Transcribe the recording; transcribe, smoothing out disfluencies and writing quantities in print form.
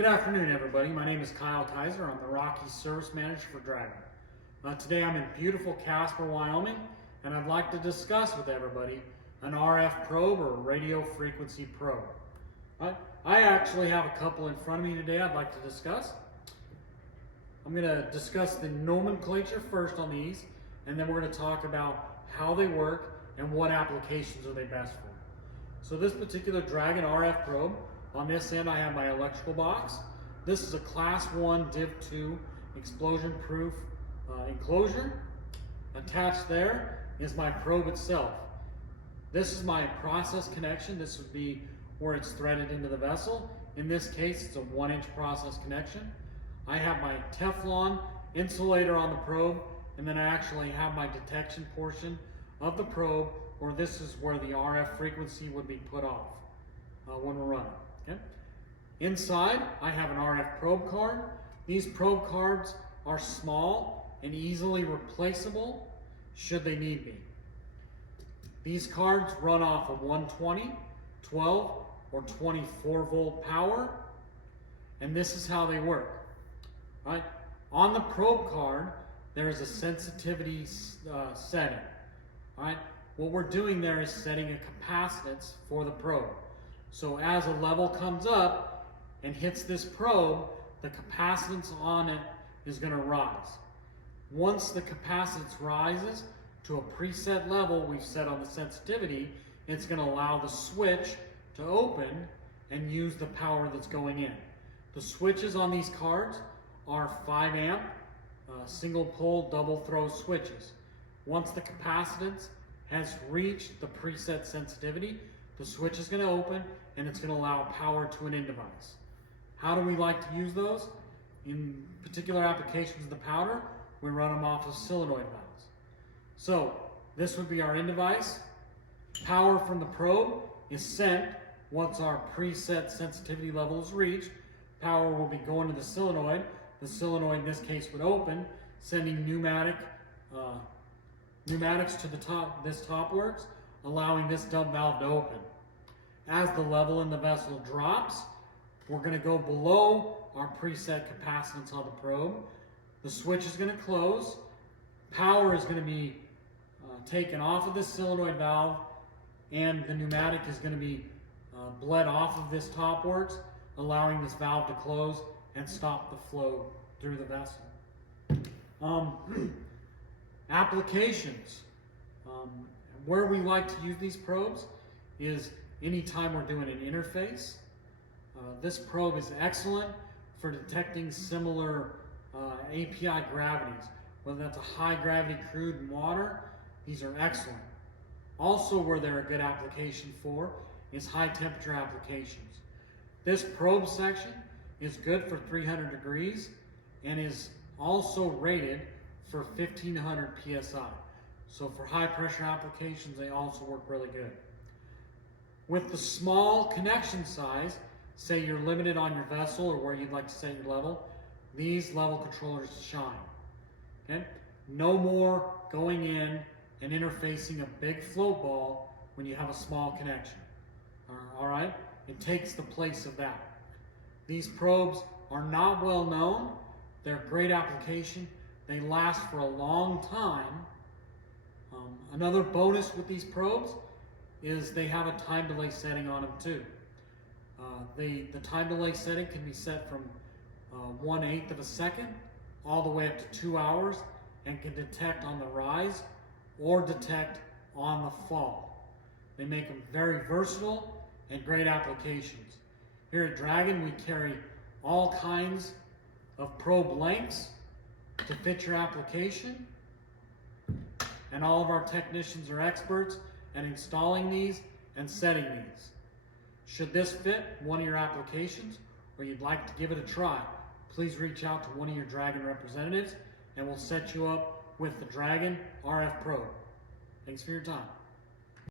Good afternoon, everybody. My name is Kyle Kaiser. I'm the Rockies Service Manager for Dragon. Today I'm in beautiful Casper, Wyoming, and I'd like to discuss with everybody an RF probe or radio frequency probe. I actually have a couple in front of me today I'd like to discuss. I'm going to discuss the nomenclature first on these, and then we're going to talk about how they work and what applications are they best for. So this particular Dragon RF probe, on this end I have my electrical box. This is a class 1 Div 2 explosion proof enclosure. Attached there is my probe itself. This is my process connection. This would be where it's threaded into the vessel. In this case, it's a 1-inch process connection. I have my Teflon insulator on the probe, and then I actually have my detection portion of the probe, or this is where the RF frequency would be put off when we're running. Okay? Inside, I have an RF probe card. These probe cards are small and easily replaceable should they need be. These cards run off of 120, 12, or 24 volt power, and this is how they work. Right? On the probe card, there is a sensitivity setting. Right? What we're doing there is setting a capacitance for the probe. So as a level comes up and hits this probe, the capacitance on it is going to rise. Once the capacitance rises to a preset level we've set on the sensitivity, it's going to allow the switch to open and use the power that's going in. The switches on these cards are 5 amp, single pole, double throw switches. Once the capacitance has reached the preset sensitivity, the switch is going to open and it's going to allow power to an in device. How do we like to use those? In particular applications of the powder, we run them off of solenoid valves. So this would be our in device. Power from the probe is sent once our preset sensitivity level is reached. Power will be going to the solenoid. The solenoid in this case would open, sending pneumatics to the top, this top works, allowing this dump valve to open. As the level in the vessel drops, we're going to go below our preset capacitance on the probe. The switch is going to close. Power is going to be taken off of this solenoid valve, and the pneumatic is going to be bled off of this top works, allowing this valve to close and stop the flow through the vessel. Applications. Where we like to use these probes is anytime we're doing an interface. This probe is excellent for detecting similar API gravities, whether that's a high gravity crude in water. These are excellent. Also, where they're a good application for is high temperature applications. This probe section is good for 300 degrees and is also rated for 1500 psi. So for high pressure applications, they also work really good. With the small connection size, say you're limited on your vessel or where you'd like to set your level, these level controllers shine. Okay? No more going in and interfacing a big float ball when you have a small connection. All right? It takes the place of that. These probes are not well known. They're a great application. They last for a long time. Another bonus with these probes is they have a time delay setting on them too. The time delay setting can be set from 1/8 of a second all the way up to 2 hours and can detect on the rise or detect on the fall. They make them very versatile and great applications. Here at Dragon, we carry all kinds of probe lengths to fit your application, and all of our technicians are experts at installing these and setting these. Should this fit one of your applications or you'd like to give it a try, please reach out to one of your Dragon representatives and we'll set you up with the Dragon RF probe. Thanks for your time.